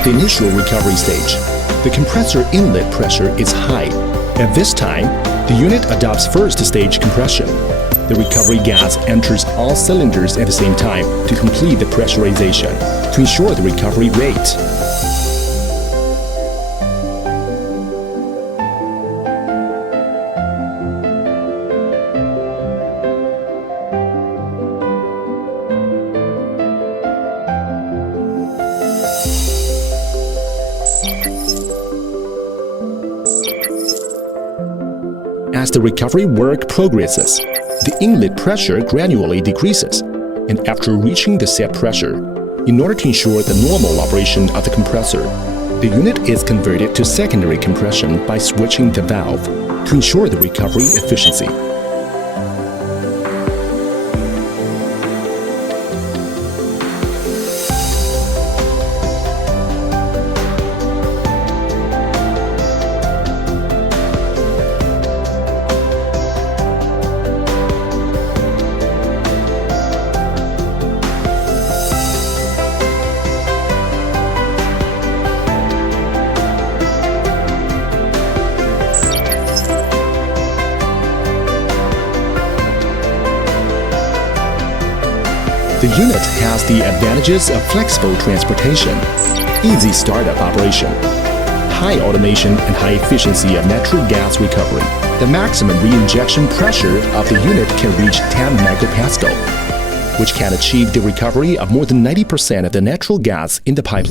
At the initial recovery stage, the compressor inlet pressure is high. At this time, the unit adopts first-stage compression. The recovery gas enters all cylinders at the same time to complete the pressurization to ensure the recovery rate. As the recovery work progresses, the inlet pressure gradually decreases, and after reaching the set pressure, in order to ensure the normal operation of the compressor, the unit is converted to secondary compression by switching the valve to ensure the recovery efficiency. The unit has the advantages of flexible transportation, easy startup operation, high automation and high efficiency of natural gas recovery. The maximum reinjection pressure of the unit can reach 10 megapascal, which can achieve the recovery of more than 90% of the natural gas in the pipeline.